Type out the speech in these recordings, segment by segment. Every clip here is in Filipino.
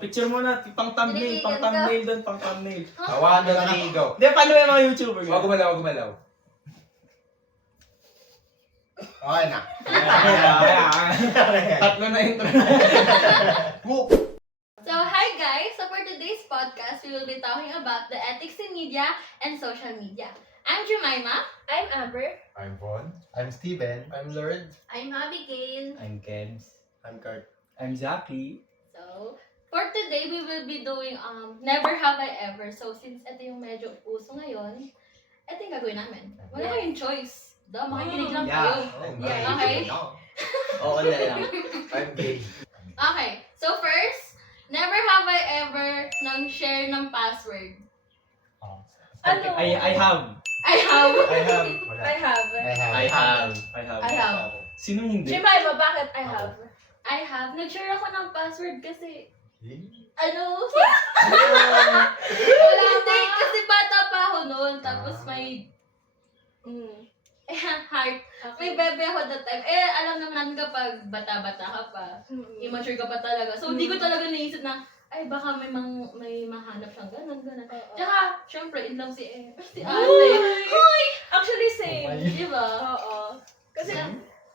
Picture mo na, pang thumbnail doon, pang thumbnail. Tawanan na ligaw. Hindi, paano yung mga YouTuber? Huwag gumalaw. Okay na. Tatlo na intro. So, hi guys! So, for today's podcast, we will be talking about the ethics in media and social media. I'm Jemima. I'm Amber. I'm Von. I'm Steven. I'm Lord. I'm Abigail. I'm Kebs. I'm Kurt. I'm Zaki. So, for today, we will be doing Never Have I Ever. So, since ito yung medyo uso ngayon, ito yung gagawin namin. Wala kayong choice. Makikinig lang kayo. Yeah, okay? Oo na lang. I'm gay. Okay, so first, never have I ever nang-share ng password. I have. I have. Wala. I have. I have. Sino hindi? Jemima, bakit I have? I have. Nag-share ako ng password kasi, Ano? wala hindi, kasi bata pa ako noon. Tapos may, heart. May bebe ako that time. Alam naman kapag bata-bata ka pa, immature ka pa talaga. So, hindi ko talaga naisip na, ay, baka may mahanap siyang ganun. Tsaka, syempre, in love si ate. Uy! Actually, same. Di ba? Oo. Kasi,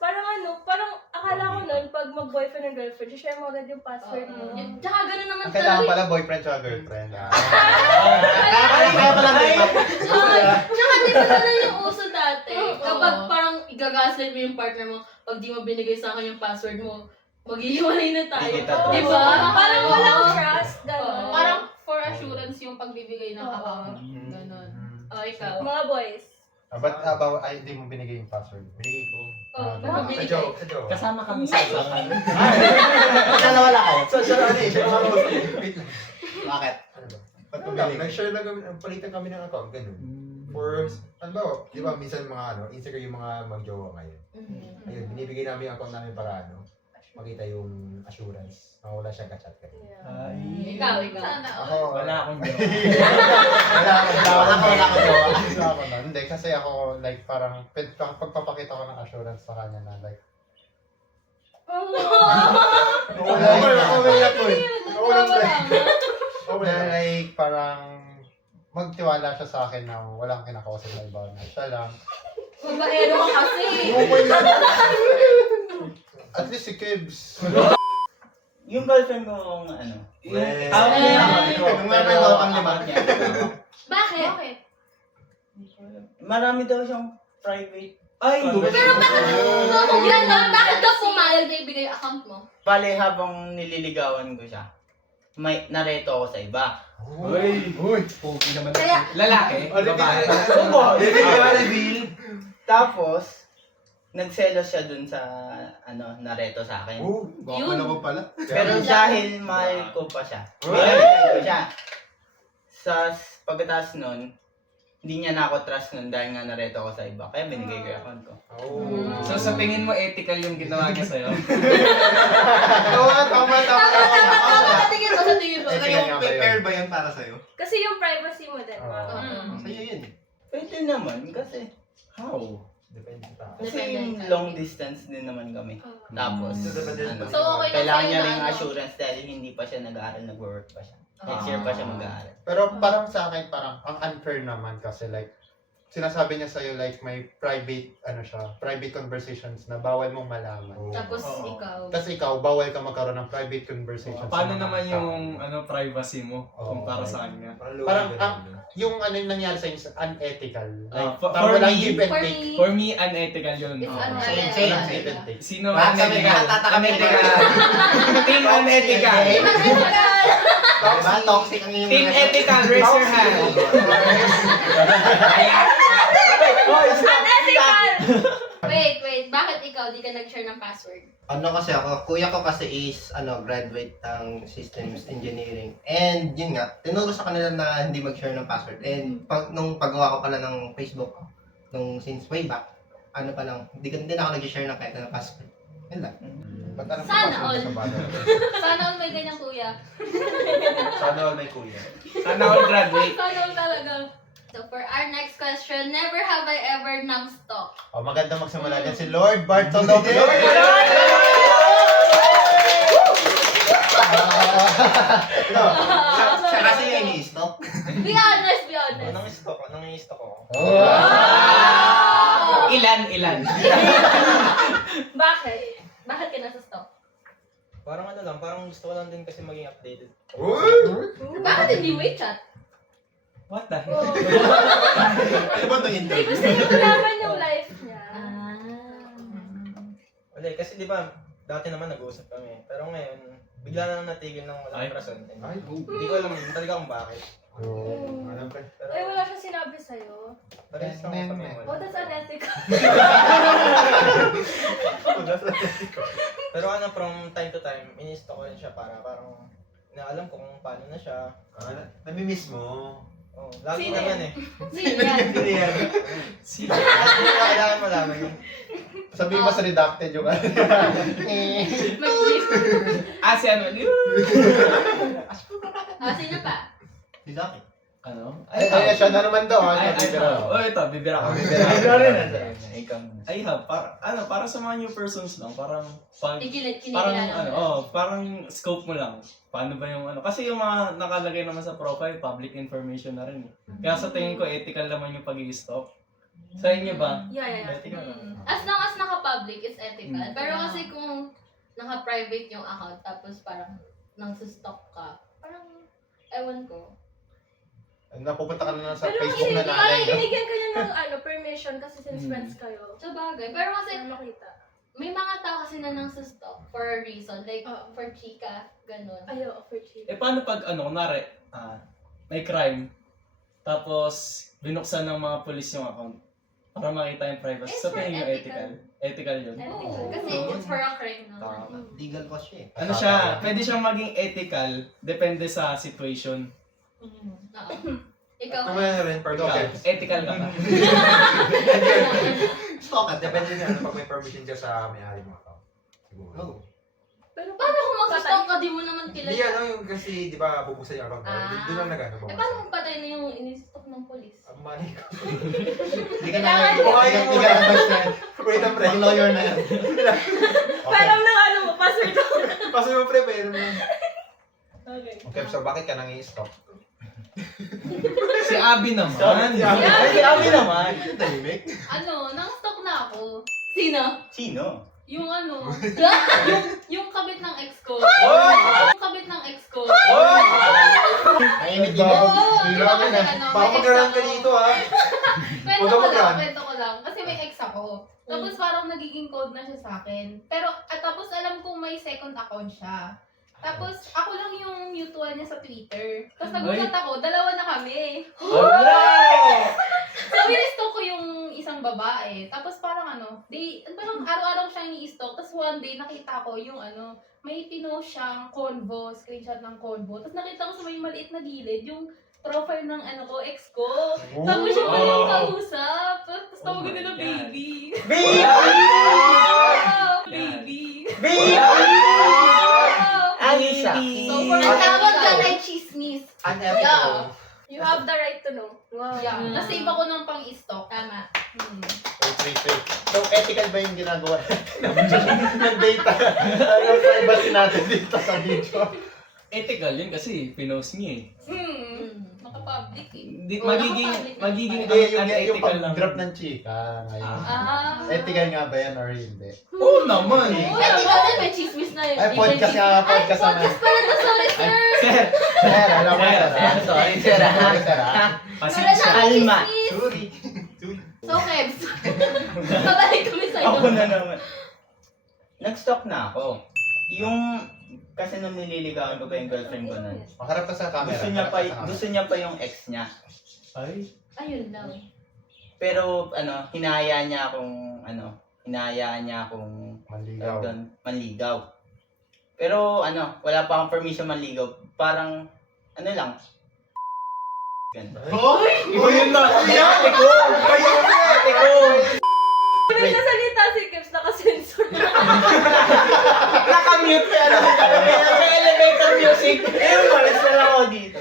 parang akala ko nun, pag mag-boyfriend and girlfriend, share mo agad yung password mo. Tsaka, ganun naman Ang kailangan talaga. pala boyfriend tsaka girlfriend. Kaya pala Tsaka, di ba ganun yung uso dati? Kapag parang igagaslight mo yung partner mo, pag di mo binigay sa akin yung password mo, maghihiwalay na tayo. Hindi kita Di trust. ba? Parang walang trust, gano'n. Parang for assurance yung pagbibigay ng account. Ganon. Ikaw. Mga boys. Ba't ay hindi mo binigay yung password? Binigay ko. Diba? Sa joke. Kasama kami sa usapan. Sana wala kayo. Wait lang. Bakit? Ano ba? Ba't mo binigay? Nag-share lang kami, palitan kami ng account, ganun. For, ano ba, di ba, minsan mga insecure yung mga mag-jowa ngayon. Ayun, binibigay namin yung account namin para makita yung assurance. Wala siya ka-chat ka. Ikaw. Wala akong joke. Wala akong jowa. Hindi, kasi ako, like, parang, pagpapakita ko ng assurance sa kanya na, like, like, parang, magtiwala siya sa akin na walang kinakausap na iba na siya lang. Babaero ka kasi. At least si Kibs. Yung girlfriend ko ano? Yung girlfriend ko pang lima. Bakit? Marami daw siyang private. Pero bakit daw pumayag na ibigay yung account mo? Bale, habang nililigawan ko siya, nareto ako sa iba. Pogi naman. Kaya, Lalaki? Babae? Reveal. Tapos, nagselos siya dun sa, nareto sa akin. Baka na ko pala. Pero dahil mahal ko pa siya, binalikan ko siya. Pagkatapos nun, hindi niya na ako trust nun dahil nga nareto ako sa iba. Kaya binigay ko yung account ko. So sa tingin mo ethical yung ginawa niya sa'yo? Tama. sa tingin mo. Fair ba yan para sa'yo? Kasi yung privacy mo din. Sa'yo yun. Pwede naman kasi, How? Depende pa. kasi yung long distance din naman kami. Tapos, So, okay lang kailangan sa'yo niya na ring ano? assurance dahil hindi pa siya nag-aaral, nag-work pa siya. Next year pa siya mag-aaral. Pero parang sa akin, parang ang unfair naman kasi like, sinasabi niya sa'yo like may private conversations na bawal mong malaman. Tapos ikaw. Tapos ikaw, bawal ka magkaroon ng private conversations. Paano sa mga naman tao. yung privacy mo kumpara sa kanya? Parang, yung yung nangyari sa'yo is unethical. Like, for parang walang me- give and For take. me, For me, unethical yun. It's Oo. unethical. Walang give and take. Sino unethical? Unethical. Team unethical. Diba? Toxic ang iyong Team ethical, raise your hand. Unethical! Wait. Bakit ikaw di ka nag-share ng password? Ano kasi ako, kuya ko kasi is graduate ng systems engineering. And yun nga, tinuro sa kanila na hindi mag-share ng password. And nung paggawa ko pala ng Facebook, nung since way back, hindi na ako nag-share ng kahit na password. Yun lang. Ba't anong Sana papasok all. sa bagay? Sana all may ganyang kuya. Sana all may kuya. Sana all graduate. Sana all talaga. So for our next question, never have I ever nang-stalk. Maganda magsimula dyan si Lord Bartolome. Siya kasi yung ini-stock. Be honest, be honest. Anong i-stock ko? Wow! Ilan? Bakit? Bakit ka nasa stock? Parang ano lang, parang gusto ko lang din kasi maging updated. Bakit hindi mo i-chat? What the hell? Ano ba itong Hindi, gusto niyo malaman yung life niya. Wala, kasi di ba, dati naman nag-uusap kami. Pero ngayon, bigla na lang natigil ng Ay. walang rason. Ay, Hindi ko alam talaga kung bakit. alam ko. Pero, Ay, wala siya sinabi sa'yo. parehas lang kami. Oh, that's unethical. Pero ano, from time to time, in-stock ko rin siya para parang naalam ko kung paano na siya. Namimiss mo. Oh, lagi Sino naman yan? eh. Sino yan? Sino yan? Sino? Hindi ko kailangan malaman yun. Sabihin mo sa redacted yung ano. Mag-flip. Si ano? Sino pa? Si Zaki. Ano? Ay, siya na naman daw. Ay, Siya bibira. ito, bibira ko. Ikaw rin ikaw. Ay, para sa mga new persons lang, parang, parang Kinikilala ano, parang scope mo lang. Paano ba yung ano? Kasi yung mga nakalagay naman sa profile, public information na rin. Kaya sa tingin ko, ethical naman yung pag-i-stalk. Sa inyo ba? Yeah. Ethical lang. As long as naka-public, it's ethical. Mm. Pero kasi kung naka-private yung account, tapos parang nang-stalk ka, parang, ewan ko. Napupunta ka na lang sa Pero Facebook na nanay. hinigyan ka niya ng permission kasi since friends kayo. Sa bagay. Pero kasi, Para makita. may mga tao kasi na nang-stalk for a reason. Like, Oo. for chika, ganun. Ayaw, offer cheap. Paano pag, kunwari, may crime, tapos binuksan ng mga polis yung account para makita yung privacy. It's Sa for tingin nyo, ethical. ethical? Ethical yun? Oo. Kasi it's for a crime naman. Tama. Legal ko siya eh. Ano siya, pwede siyang maging ethical, depende sa situation. Oo. Ikaw, Kung ano rin, per Ikaw, token. ethical ka ba? Stalk At depende nga ano, pag may permission ka sa may-ari mo account. Siguro. Oh. Pero paano kung mag-stalk ka, di mo naman Hindi kilala? ano yung kasi, di ba, bubuksan yung account mo. Ah. Doon lang nag-ano, Eh, paano kung patay na yung in-stalk ng polis? Ang mali ko. Hindi ka na Kailangan- hindi ka na basta. Wait ang pre. Pag lawyer na yan. parang ng ano mo, password mo. Paso mo pre, pero Okay. Okay, so bakit ka nang i-stop? Si Abby naman. Ay, si Ami naman. Tahimik. Ano, nang-stalk na ako. Sino? Sino? Yung ano, yung kabit ng ex ko. Yung kabit ng ex ko. Tahimik din. Oo, Grabe di ba kasi na. ano, baka may ex mag-run ka ako. dito ha. Kwento Huwag ko ka lang, mag-run. kwento ko lang. Kasi may ex ako. Tapos parang nagiging code na siya sa akin. Pero, tapos alam kong may second account siya. Tapos, ako lang yung mutual niya sa Twitter. Tapos nagulat ako, dalawa na kami. So, in-stalk ko yung isang babae. Tapos parang parang araw-araw siyang i-stalk. Tapos one day, nakita ko yung may pinost siyang convo, screenshot ng convo. Tapos nakita ko sa may maliit na gilid, yung profile ng ex ko. Tapos siya pala yung kausap. Tapos tawagan nila God. baby. Baby! Wow, baby. Baby! Anisa. So, for tawag ka na chismis. Unethical. You have the right to know. Wow. Yeah. Nasave ako ng pang-stalk. Tama. Wait. So, ethical ba yung ginagawa ng data? Ano privacy natin dito sa video? Ethical yun kasi pinost niya eh. Maka-public eh. Magiging Hindi, yung unethical lang. pag-drop ng chika ngayon. Ethical nga ba yan or hindi? Oo naman. Ethical na, may chismis na yun. Ay, podcast nga, podcast na. Podcast pala to, sorry sir. Sir, Sir, alam mo Sir, sir. Sorry, sir. Sorry, sir. Wala na akong Kalma. chismis. Sorry. So, Kebs. Babalik kami sa'yo. Ako na naman. Nag-stop na ako. Kasi nung nililigawan ko pa yung girlfriend ko nun. Harap ka sa camera. Gusto niya pa yung ex niya. ay, Ayun lang. Pero hinahayaan niya akong Manligaw. manligaw. Pero wala pa akong permission manligaw. Parang lang. Ganda. iba yun na. Ate ko! Ate ko! May nasalita si Kips, naka-sensor. Nakamute pa may elevator music. Malis na lang ako dito.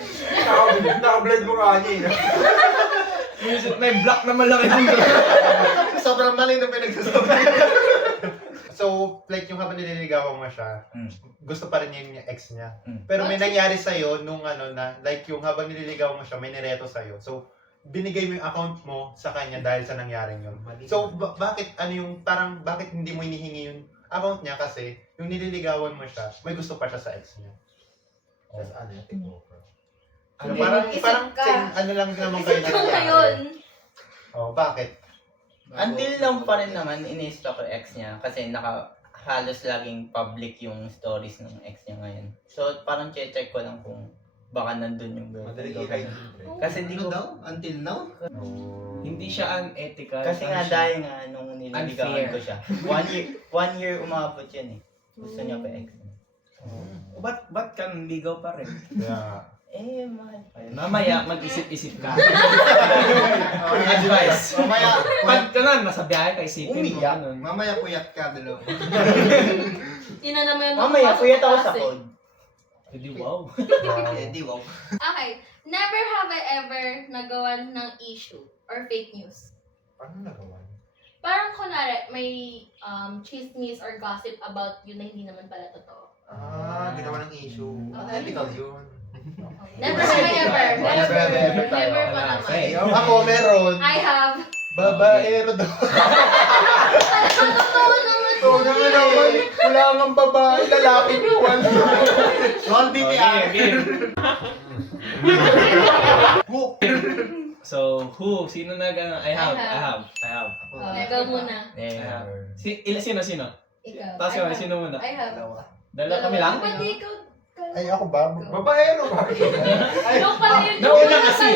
Naka-blend mo ka niya May block na malaki dun. Sobrang mali na pinagsasabi. So, like yung habang nililigawan mo siya, Mm. gusto pa rin niya yung ex niya. Mm. Pero may nangyari sa'yo nung na, like yung habang nililigawan mo siya, may nireto sa'yo. So, binigay mo yung account mo sa kanya dahil sa nangyaring yun. So, bakit bakit hindi mo hinihingi yung account niya kasi yung nililigawan mo siya, may gusto pa siya sa ex niya. Tapos ano yung tipo. So, parang Isip ka. ano lang naman kayo Isip ko ngayon. Oh, bakit? Until lang pa rin naman, ini-stalk yung ex niya kasi halos laging public yung stories ng ex niya ngayon. So, parang check ko lang kung baka nandun yung Madali girlfriend. kita yung Kasi di Ano ko, daw? Until now? Hindi siya unethical. kasi ano nga siya? dahil nga nung nililigawan Unfair. ko siya. 1 year umabot yun eh. Gusto niya pa ex niya. Ba't ka nanligaw pa rin? Yeah. Eh, mahal pa yun. Mamaya, mag-isip-isip ka. Advice. Mamaya, Pag ka na, nasa biyahe ka, isipin mo. umiyak. Ganun. Mamaya puyat ka, dalawa. Ina naman yung Mamaya, pasok puyat ako sa sa klase. code. Hindi, wow. Eh, di wow. Okay. Never have I ever nagawan ng issue or fake news. Paano nagawa? Parang kunwari, may chismis or gossip about you na hindi naman pala totoo. Ginawa ng issue. Okay. Ethical yun. Never have I ever. Never have I ever tayo. Never pa Wala, naman. okay. Ako meron. I have. Babaero daw. Totoo naman. Oo naman naman. Wala kang babae, lalaki naman. Roll BTR. Okay, So, who? Sino nag-ano? I have. Oh, ikaw muna. Never. Sino? Ikaw. Tapos I yun, have. sino muna? I have. Dalawa kami lang? Ba't di ikaw? Ay, ako ba? Babaero ba? Ay, Joke pala yun. Nauna kasi.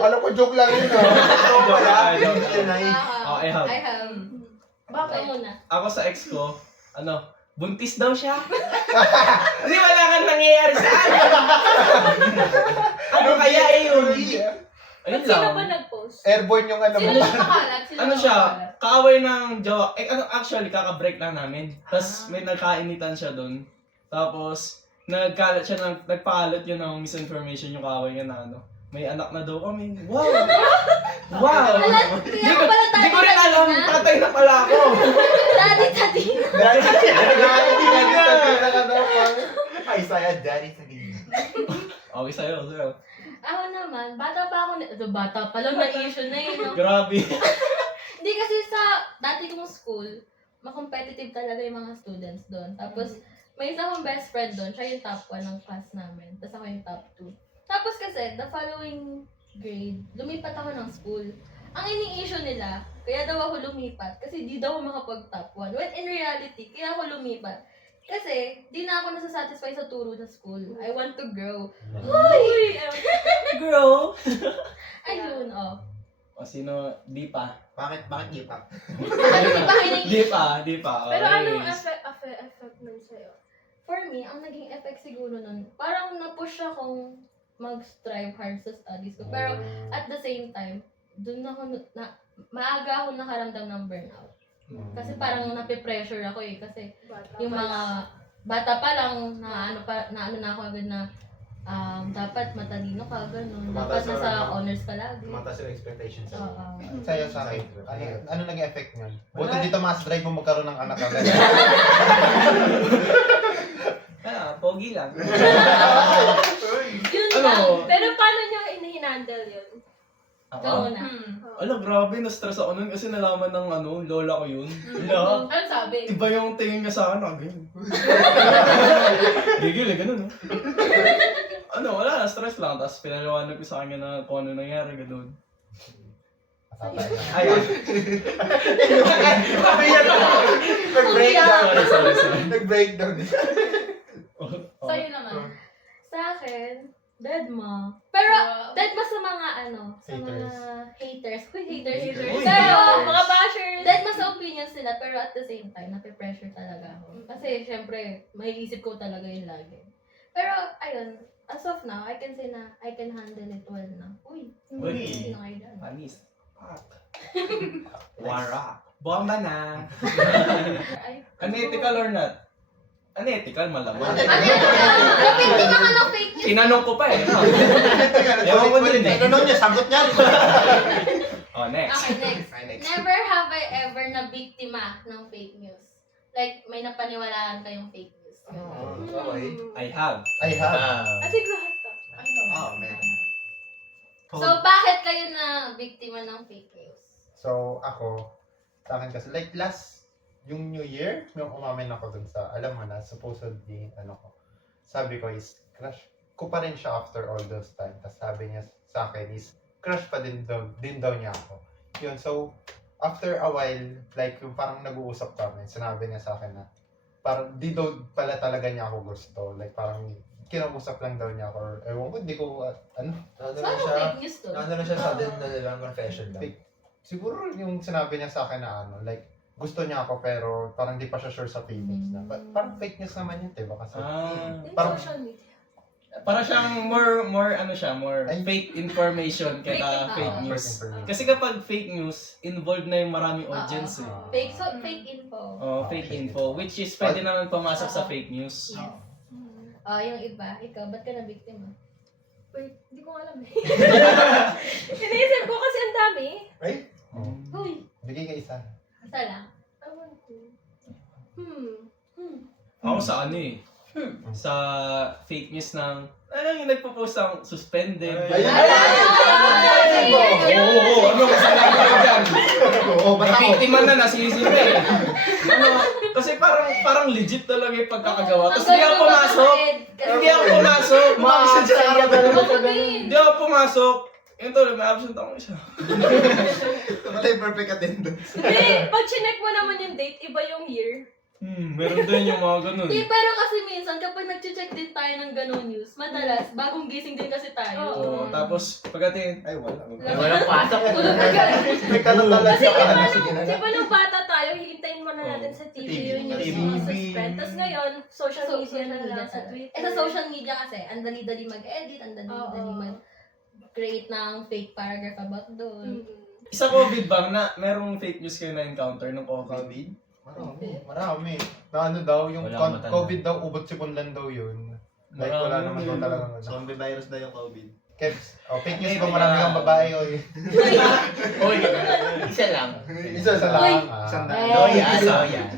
alam ko joke lang yun ah. Oh, I have. I have. Bakit muna? Ako sa ex ko, buntis daw siya. Hindi wala kang nangyayari sa akin. Ano kaya yun? Ayun Sino ba lang. nag-post? Airborne yung ano Sino mo. nakalat? Ano siya, kaaway ng jowa. Actually, kaka-break lang namin. Tapos may nagkainitan siya doon. Tapos, nagkalat siya, nagpakalat yun ng misinformation yung kaaway niya na may anak na daw kami. Wow! Wow! Kaya ko pala Hindi ko rin alam, tatay na pala ako. Daddy. Ay, saya, daddy sa gina. Okay, sa'yo. Ako naman, bata pa ako. Bata pa lang na issue na yun. No? Grabe. Hindi kasi sa dati kong school, ma-competitive talaga yung mga students doon. Tapos, may isa akong best friend doon. Siya yung top 1 ng class namin. Tapos ako yung top 2. Tapos kasi, the following grade, lumipat ako ng school. Ang ini-issue nila, kaya daw ako lumipat. Kasi di daw ako makapag-top 1. When in reality, kaya ako lumipat. Kasi, di na ako nasasatisfy sa turo sa school. I want to grow. Uy! Girl. Ayun, oh. O sino? Di pa. Bakit di pa? Di pa. Pero Okay. anong effect nun sa'yo? For me, ang naging effect siguro nun, parang na-push akong mag-strive hard sa studies ko. Pero at the same time, dun ako, maaga ako nakaramdam ng burnout. Kasi parang nape-pressure ako eh. Kasi yung mga bata pa lang, na ano na ako agad na dapat matalino ka, gano'n. Dapat Tumataas nasa ang- honors ka lagi. Tumataas yung expectations sa Oo. Sa'yo sa akin. Ano naging effect niyan? Buti dito mas drive mo magkaroon ng anak agad. Pogi lang. Yun Ano? lang. Pero paano niyo hinandle yun? Ikaw na. Grabe, na-stress ako nun kasi nalaman ng lola ko yun. Lo? Ano sabi? Iba yung tingin niya sa akin, ganyan. Gigil, ganun, wala na, stress lang. Tapos pinaliwanag ko sa kanya na kung ano nangyari, ganun. Ayun. Nag-breakdown. Sorry. Nag-breakdown. Sa'yo naman. Sa akin, deadma. Pero, deadma sa mga sa mga haters. Uy, haters. Uy, Pero, haters. Mga bashers! deadma sa opinions nila, pero at the same time, nape-pressure talaga ako. Kasi, syempre, may isip ko talaga yun lagi. Pero, ayun, as of now, I can say na I can handle it well na. Uy, sino kayo dyan? Panis. Wara. Bomba na. Ay, Unethical or not? Unethical, malamang. Nabiktima ka ng fake news. Tinanong ko pa eh. Ewan ko din eh. Ano niya? Sagot niya. Oh, next. Okay, next. Okay, next. Never have I ever na biktima ng fake news. Like, may napaniwalaan kayong fake news. Okay. I have. I have. I think lahat to. Oh, man. So, bakit kayo na biktima ng fake news? So, ako, sa akin kasi, like yung New Year, nung umamin ako dun sa, alam mo na, supposedly, sabi ko is, crush ko pa rin siya after all those time. Tapos sabi niya sa akin is, crush pa din daw niya ako. Yun, so, after a while, like, yung parang nag-uusap kami, sinabi niya sa akin na, parang di daw pala talaga niya ako gusto. Like, parang, kinausap lang daw niya ako, or ewan ko, di ko, Ano So, lang ano siya, fake news to? ano lang siya sudden na lang confession lang. Fake. Siguro yung sinabi niya sa akin na like, gusto niya ako pero parang di pa siya sure sa feelings na. Parang fake news naman yun, diba? Kasi, Yung Parang- social media. Para siyang more Ay. fake information kaysa Fake, fake oo. news. information. Kasi kapag fake news, involved na yung maraming audience eh. Fake info. Oh, fake info, which is pwede naman pumasok sa fake news. Yes. Yung iba, ikaw, ba't ka na biktima? Wait, hindi ko alam eh. Iniisip ko kasi ang dami. Ay? Oh. Huy, Bigay ka isa. isa lang. Ewan ko. Ako sa ano eh. Sa fake news ng, yung nagpo-post ng suspended. Oo, ano kasalanan ko dyan? Oo, ba't ako? Biktima na nasisip eh. Kasi parang legit talaga yung pagkakagawa. Tapos hindi ako pumasok. Hindi ako pumasok. Ako din. Hindi ako pumasok. Yung tuloy, may absent ako isa. Wala yung perfect attendance. Hindi, pag chinek mo naman yung date, iba yung year. Meron din yung mga ganun. Di, pero kasi minsan, kapag nag-check din tayo ng ganun news, madalas, bagong gising din kasi tayo. Oo, tapos pagdating, Ay, wala. Walang pasok. May kanon talaga Kasi ka. di ba nung bata tayo, hihintayin mo na natin sa TV yung news TV. mga suspend. Tapos ngayon, social So, media na lang sa talaga. Twitter. Sa social media kasi, ang dali-dali mag-edit, ang dali-dali Oo. mag-create ng fake paragraph about doon. Sa COVID bang na merong fake news kayo na-encounter nung COVID? Marami. Na ano daw, yung Wala matanda. COVID daw, ubot sipunlan daw yun. Like, wala naman daw talaga. Zombie virus na yung COVID. Kebs, fake news ba marami kang babae o Oy, isa lang. Isa sa Uy. lang. Isang Oh, yan. Oh, yan.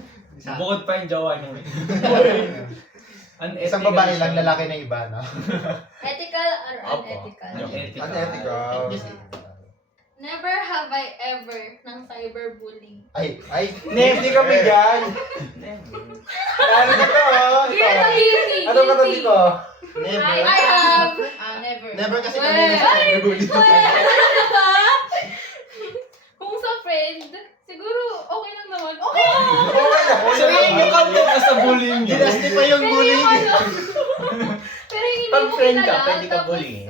Bukod pa yung jowa niyo. Isang babae lang, lalaki na iba, no? Ethical or Opo. unethical? Unethical. Unethical. Never have I ever ng cyberbullying. Ay, Never. hindi kami dyan. Ano na to? Guilty! Ano katabi ko? Never. I have! Never. Never kasi Wait. kami nasa-cyberbully. Ano ba? Kung sa friend, siguro okay lang naman. Okay lang! So yung content as a bullying yun. Dinasti pa yung Pero bullying. yung ano, pero yung hindi Pag mo friend ka, kilala, pwede ka tapos bullying.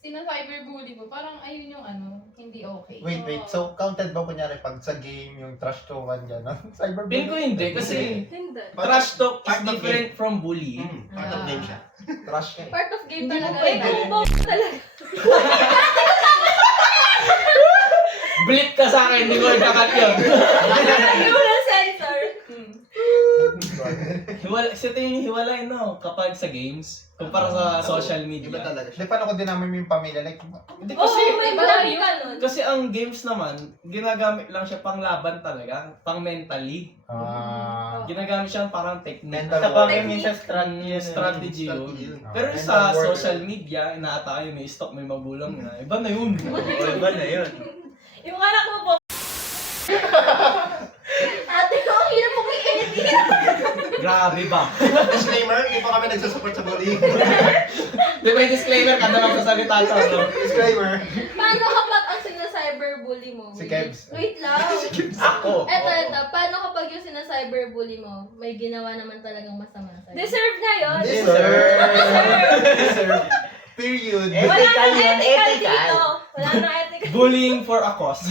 sina-cyberbully mo, parang ayun yung hindi okay. Wait. So, counted ba kunyari pag sa game, yung trash talkan gano'n? Pin ko hindi kasi Hindi. trash talk is Part of different from bullying. Part of game siya. Trash ka eh. Part of game Hindi mo talaga. pwede. talaga. Blip ka sa akin, hindi ko ikakat yun. Lagyan mo ng sensor. Sa tingin yung hiwalay, no? Kapag sa games, kumpara sa social Iba media. talaga siya. Hindi, paano ko dinamay mo yung pamilya? Like, Hindi Oo, kasi, may iba marami yun. ka nun. kasi ang games naman, ginagamit lang siya pang laban talaga, pang mentally. Ginagamit siya parang technique. Mental Sa bagay Technique. minsan strategy yun. Strategy yun. Strategy yun. Pero Mental sa warfare. social media, inaatake, may stop, may magulang na. Iba na yun. Oo, iba na yun. Yung anak mo po, Ate ko, ang hirap mong i-edit. Grabe ba? Disclaimer, hindi pa kami nagsusupport sa bullying. Di ba yung disclaimer kada magsasalita to, no? Disclaimer. Paano kapag ang sina-cyberbully mo? Si Kebs. Wait lang. Ako. Eto. Paano kapag yung sina-cyberbully mo, may ginawa naman talagang masama sa'yo? deserve na yun. Deserve. Period. Wala Ethical nang yun, ethical ethical. dito. Wala nang ethical. Bullying for a cause.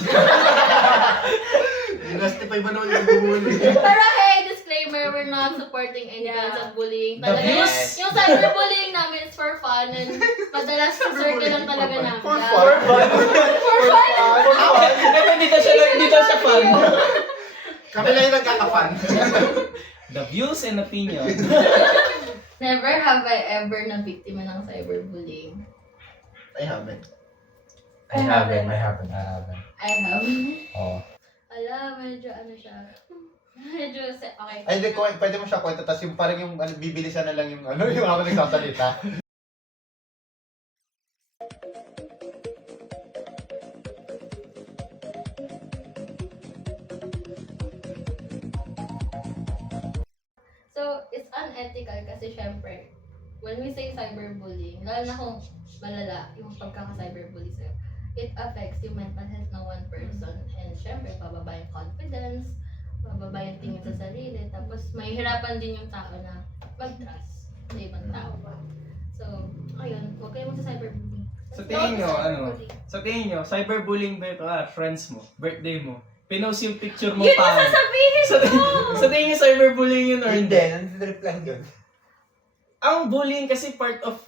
Dinasti pa yung naman yung bully. Pero hey, disclaimer, we're not supporting any Yeah. kinds of bullying. The Talaga, views. yung cyberbullying namin is for fun and madalas sa circle lang talaga namin. For Yeah. fun. For fun. Ito, dito siya fan. Kami lang yung nagkaka-fan. The views and opinion. Never have I ever na biktima ng cyberbullying. I haven't. I haven't. I have. Oh. Ala, medyo ano siya. Medyo, okay. Ay, hindi ko, pwede mo siya kwento, tapos yung parang yung bibilisan na lang yung yung ako nagsasalita. So, it's unethical kasi syempre, when we say cyberbullying, lalo na kung malala yung pagkaka-cyberbully sa'yo, it affects yung mental health ng one person. And syempre, bababa yung confidence, bababa yung tingin sa sarili, tapos mahihirapan din yung tao na mag-trust sa ibang tao. So, ayun, huwag kayong magsa-cyberbully. Sa tingin nyo, sa tingin nyo, cyberbullying ba ito, friends mo, birthday mo, pinost yung picture mo Yun yung pa. sasabihin Sa tingin nyo, cyberbullying yun or Hindi, hindi? nandito lang yun. Ang bullying kasi part of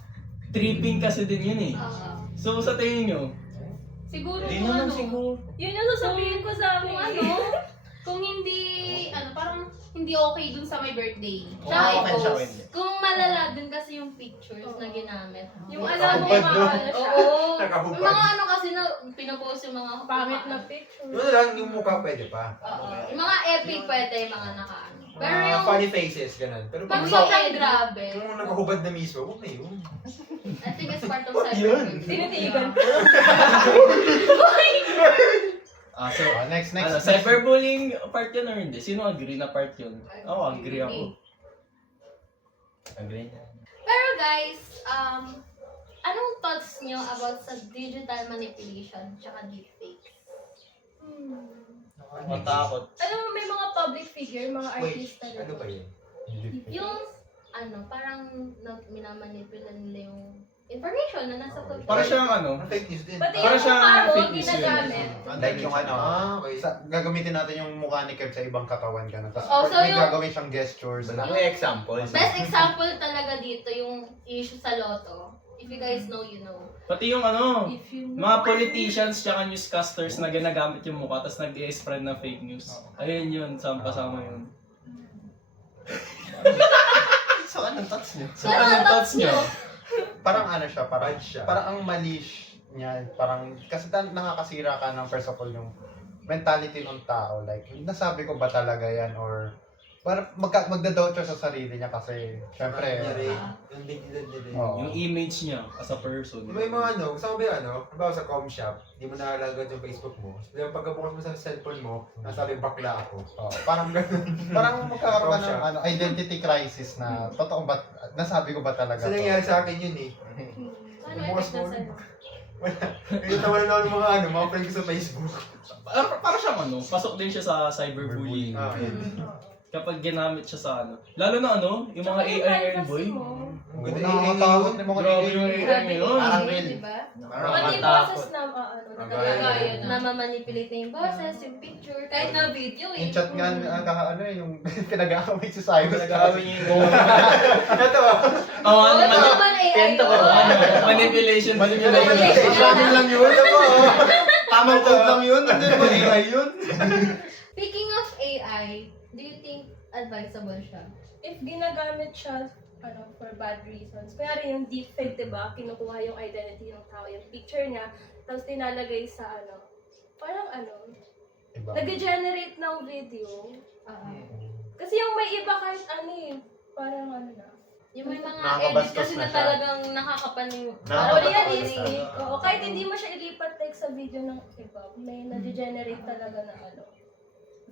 tripping kasi din yun eh. So sa tingin nyo, Siguro Hindi kung naman ano, siguro. Yun yung sasabihin ko sa kung amin. ano, kung hindi, parang hindi okay dun sa my birthday. Oo, Tsaka okay siya, i-post. hindi. Kung malala din kasi yung pictures na ginamit. Yung alam mo yung mga ano siya. Oo. Nakahubad. Yung mga ano kasi na pinopost yung mga Pangit na picture. Yun lang, yung mukha pwede pa. Oo. Yung mga epic pwede, yung mga nakaano. Pero Mga yung funny faces, ganun. Pero pag kung sobrang grabe, kung nakahubad na mismo, huwag na yun. I think it's part of What yun? cyberbullying. Tinitigan. so, Next. cyberbullying part yun or hindi? Sino agree na part yun? Oo, agree ako. Agree na. Pero guys, anong thoughts nyo about sa digital manipulation tsaka deepfake? Matakot. Alam mo, may mga public figure, mga Wait, artista ano ba yun? Yung, parang minamanipula nila yung information na nasa social Para siyang Fake news din. Pati Para yung siyang mukha mo, fake news yun. ginagamit. Like yung ano, Okay. gagamitin natin yung mukha ni Kev sa ibang katawan ganun. Tapos Oh, so may yung- gagawin siyang gestures. May example. Best example talaga dito yung issue sa Lotto. If you guys know, you know. Pati yung ano, If you know. mga politicians tsaka newscasters na ginagamit yung mukha tapos nag-i-spread na fake news. Ayun yun, kasama yun. So, anong thoughts nyo? So, anong thoughts nyo? Parang ano siya, parang Bad siya. parang ang mali niya, parang kasi nakakasira ka ng first of all yung mentality ng tao. Like, nasabi ko ba talaga yan or parang magda-doubt siya sa sarili niya kasi syempre Yung digital nila. Oo. Yung image niya as a person. May mga ano, gusto mo ba yung ano? Halimbawa sa com shop, di mo nakalagad yung Facebook mo. Yung pagkabukas mo sa cellphone mo, nasabi bakla ako. oh, parang parang magkakaroon ka ng siya. ano, identity crisis na totoo ba nasabi ko ba talaga Kasi nangyari sa akin yun eh. Ano Bukas effect mo. na sa'yo? Yung tawanan ako ng mga friend ko sa Facebook. Para siyang ano, pasok din siya sa cyberbullying. Ah, Kapag ginamit siya sa ano. Lalo na ano, yung mga AI ngayon, boy. Ang ganda Nakakatakot na mga Grabe yung AI ngayon. Parang real. Diba? Pati yung boses na, Gaya Na mamanipulate na yung boses, yung picture, kahit na video eh. yung chat nga ano yung pinag-aaway si Cyrus. Nag-aaway niya yung Ito ah. Oh, Oo, ito naman AI. Kwento ko. manipulation. Ramen lang yun. Ano ba? Tamang code lang yun. Hindi naman AI yun. Speaking of AI, do you think advisable siya? If ginagamit siya for bad reasons. Kunyari yung deepfake, diba? Kinukuha yung identity ng tao, yung picture niya, tapos tinalagay sa parang Iba. nag-generate ng video. Kasi yung may iba kahit parang na. Yung may mga edit Nakakabastos kasi na na siya. talagang nakakapaning. Nakakabastos Parang na. Realistic. Oo, kahit hindi mo siya ilipat text sa video ng iba, may nag-generate talaga na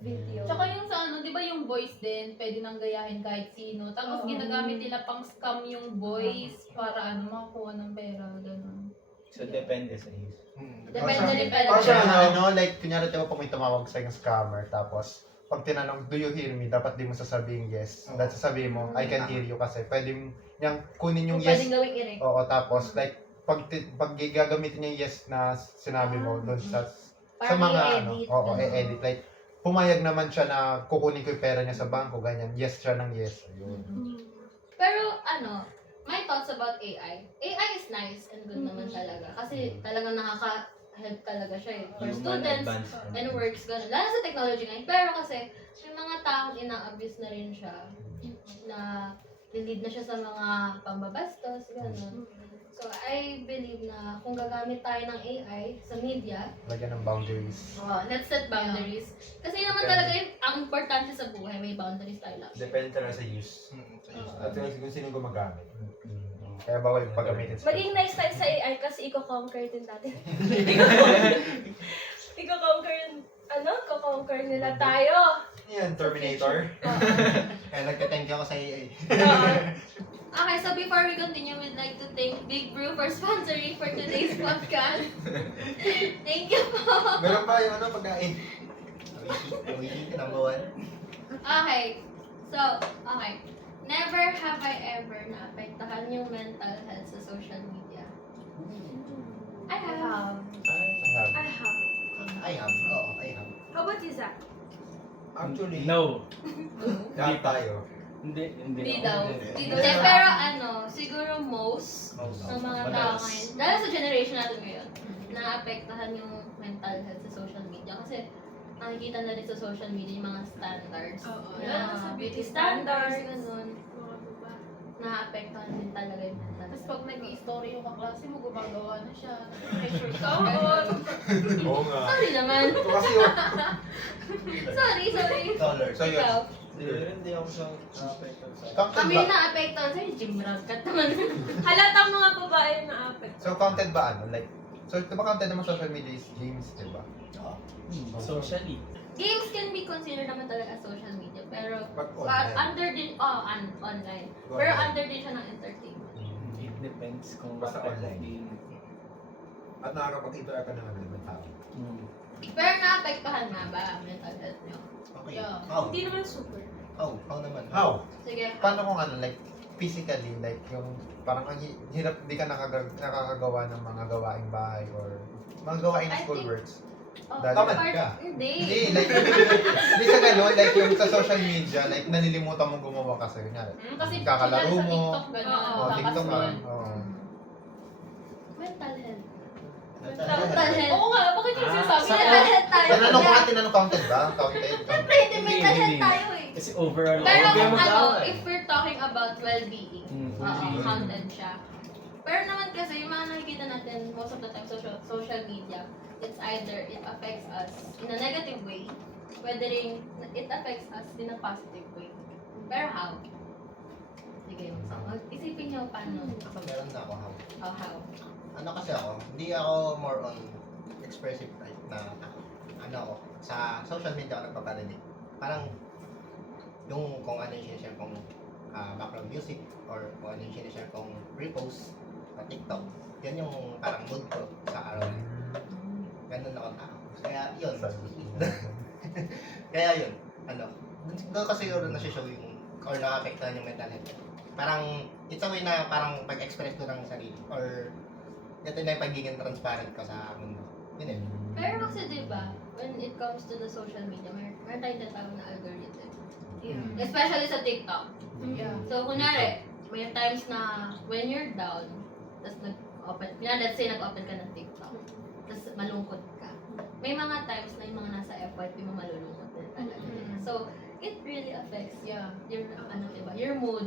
video. Tsaka yung sa di ba yung voice din, pwede nang gayahin kahit sino. Tapos Oo. ginagamit nila pang scam yung voice para makakuha ng pera, gano'n. So, depende sa use. Depende rin pala. Parang siya, Like, kunyari tayo pag may tumawag sa yung scammer, tapos, pag tinanong, do you hear me? Dapat di mo sasabihin yes. Dahil sasabihin mo, I can hear you kasi pwede niyang kunin yung Kung yes. pwedeng gawing i-record. Oo, tapos, like, pag gagamitin niya yung yes na sinabi mo doon sa Parang mga i-edit. oo, ganun. i-edit. Like, pumayag naman siya na kukunin ko yung pera niya sa bangko, ganyan. Yes siya ng yes. Ayun. Pero my thoughts about AI. AI is nice and good naman talaga. Kasi talagang nakaka-help talaga siya eh. For Human students advancement. and works, gano'n. Lalo sa technology ngayon. Pero kasi, may mga taong ina-abuse na rin siya na nililid na siya sa mga pambabastos, gano'n. So, I believe na kung gagamit tayo ng AI sa media, Lagyan ng boundaries. let's set boundaries. Kasi yun naman Depende. talaga yung, ang importante sa buhay, may boundaries tayo lang. Depende talaga sa use. At kung sino gumagamit. Kaya bawal paggamitin sa Maging nice tayo sa AI kasi iko-conquer din natin. Iko-conquer, ko-conquer nila tayo. Yan, Terminator. Kaya nagka-thank you ako sa AI. Okay, so before we continue, we'd like to thank Big Brew for sponsoring for today's podcast. Thank you po. Meron pa yung pagkain. Waiting, number 1. Okay, so, okay. Never have I ever naapektuhan yung mental health sa social media. I have. I have. I have. How about you, Zach? Actually, No. lahat tayo. Hindi Hindi ako. daw. Hindi. Hindi, pero siguro most ng mga tao Madalas. ngayon, dahil sa generation natin ngayon, naapektuhan yung mental health sa social media. Kasi nakikita na rin sa social media yung mga standards. Oo. Na Lalo na sa beauty beauty standards, standards. ganun. Mga babae. Naapektuhan din talaga yung mental Tapos health. pag nag-i-story yung kaklase mo, gumagawa na siya. Pressure ka. Oo. Oo nga. Sorry naman. Ito kasi yung Sorry. Dollars. So yun. Ikaw. Hindi ako siya na-apektuhan sa Counted Kami ba? naapektuhan sa'yo, gym rat ka naman. Halatang mga babae na apek. So counted ba Like, so diba counted naman social media is games, diba? Socially. Games can be considered naman talaga as social media, pero pag online. under din, online. Pero under din siya ng entertainment. It depends kung Basta what type of online. game. At nakakapag-interact ka ng ibang tao. Pero naapektuhan nga ba ang mental health niyo? Okay. Yeah. How? Hindi naman super. How naman? How? Sige. Paano kung like physically, like yung parang ang hirap, di ka nakakagawa ng mga gawaing bahay or mga gawaing I school think- works. Oh, Dahil- Tamad part- ka. Hindi. Hindi, like, hindi sa gano'n, like yung sa social media, like nalilimutan mong gumawa kasi, kunyari. Kasi Kakalaro kunyari sa mo. TikTok gano'n. Oo, Oh, TikTok ka. kakascroll. Oo. Mental health. Mental Mental health. Oo nga, bakit yung sinasabi Sa- niya? Mental health tayo. Tinanong ko Kaya- nga, tinanong counted ba? Counted? Siyempre, hindi mental Hindi, health hindi. tayo eh. Kasi overall, Pero huwag kayo kung mag-away. if we're talking about well-being, well-being. counted siya. Pero naman kasi, yung mga nakikita natin most of the time social media, it's either it affects us in a negative way, whether it affects us in a positive way. Pero how? Sige, so, isipin nyo paano. Meron na ako how. Oh, how? Ano kasi ako, hindi ako more on expressive type na ako, sa social media ako nagpaparinig. Parang yung kung ano yung sinishare kong background music or kung ano yung sinishare kong repost sa TikTok, yan yung parang mood ko sa araw. Ganun ako tao. Kaya yun. Kaya yun. Doon kasi yun na-show yung or na-apektahan yung mental health. Parang it's a way na parang pag-express ko ng sarili or ito na yung pagiging transparent ko sa mundo. Yun eh. Pero kasi diba, when it comes to the social media, meron tayong tinatawag na algorithm. Especially sa TikTok. Yeah. So, kunyari, may times na when you're down, tapos nag-open, let's say nag-open ka ng TikTok, tapos malungkot ka. May mga times na yung mga nasa FYP mo malulungkot din talaga. So, it really affects Yeah. your, diba, your mood,